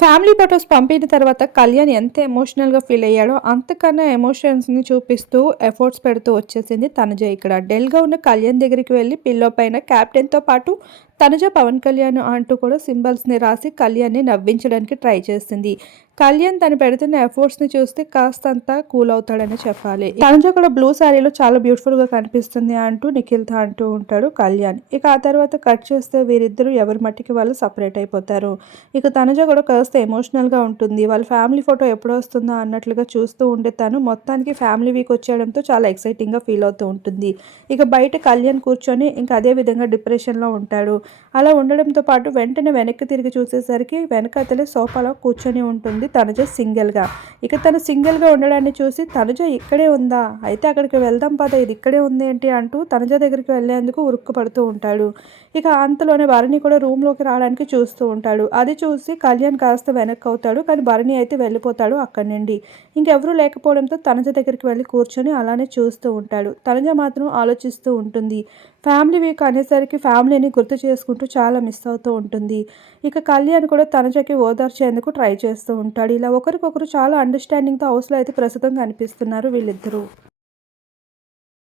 Family photos పంపిన తర్వాత కళ్యాణ్ ఎంత ఎమోషనల్గా ఫీల్ అయ్యాడో అంతకన్నా ఎమోషన్స్ని చూపిస్తూ ఎఫర్ట్స్ పెడుతూ వచ్చేసింది తనుజ ఇక్కడ. డెల్గా ఉన్న కళ్యాణ్ దగ్గరికి వెళ్ళి పిల్లో పైన క్యాప్టెన్తో పాటు తనుజ పవన్ కళ్యాణ్ అంటూ కూడా సింబల్స్ని రాసి కళ్యాణ్ని నవ్వించడానికి ట్రై చేసింది. కళ్యాణ్ తను పెడుతున్న ఎఫర్ట్స్ని చూస్తే కాస్తంత కూల్ అవుతాడని చెప్పాలి. తనుజ కూడా బ్లూ శారీలో చాలా బ్యూటిఫుల్గా కనిపిస్తుంది అంటూ నిఖిల్తో అంటూ ఉంటాడు కళ్యాణ్. ఇక ఆ తర్వాత కట్ చేస్తే వీరిద్దరూ ఎవరి మట్టికి వాళ్ళు సపరేట్ అయిపోతారు. ఇక తనుజ కూడా కాస్త ఎమోషనల్గా ఉంటుంది. వాళ్ళ ఫ్యామిలీ ఫోటో ఎప్పుడు వస్తుందో అన్నట్లుగా చూస్తూ ఉండే తను మొత్తానికి ఫ్యామిలీ వీక్ వచ్చేయడంతో చాలా ఎక్సైటింగ్గా ఫీల్ అవుతూ ఉంటుంది. ఇక బయట కళ్యాణ్ కూర్చొని ఇంకా అదే విధంగా డిప్రెషన్లో ఉంటాడు. అలా ఉండడంతో పాటు వెంటనే వెనక్కి తిరిగి చూసేసరికి వెనకతలే సోఫాలో కూర్చొని ఉంటుంది తనుజ సింగిల్గా. ఇక తను సింగిల్గా ఉండడాన్ని చూసి తనుజ ఇక్కడే ఉందా? అయితే అక్కడికి వెళ్దాం పద ఇది ఇక్కడే ఉంది ఏంటి అంటూ తనుజ దగ్గరికి వెళ్ళేందుకు ఉరుక్కుపడుతూ ఉంటాడు. ఇక అంతలోనే భరణి కూడా రూమ్లోకి రావడానికి చూస్తూ ఉంటాడు. అది చూసి కళ్యాణ్ కాస్త వెనక్కి అవుతాడు కానీ భరణి అయితే వెళ్ళిపోతాడు అక్కడి నుండి. ఇంకెవరూ లేకపోవడంతో తనుజ దగ్గరికి వెళ్ళి కూర్చొని అలానే చూస్తూ ఉంటాడు. తనుజ మాత్రం ఆలోచిస్తూ ఉంటుంది. ఫ్యామిలీ వీక్ అనేసరికి ఫ్యామిలీని గుర్తు చేసుకుంటూ చాలా మిస్ అవుతూ ఉంటుంది. ఇక కళ్యాణ్ కూడా తనుజకి ఓదార్చేందుకు ట్రై చేస్తూ ఉంటాడు. ఇలా ఒకరికొకరు చాలా అండర్స్టాండింగ్తో హౌస్లో అయితే ప్రస్తుతం కనిపిస్తున్నారు వీళ్ళిద్దరూ.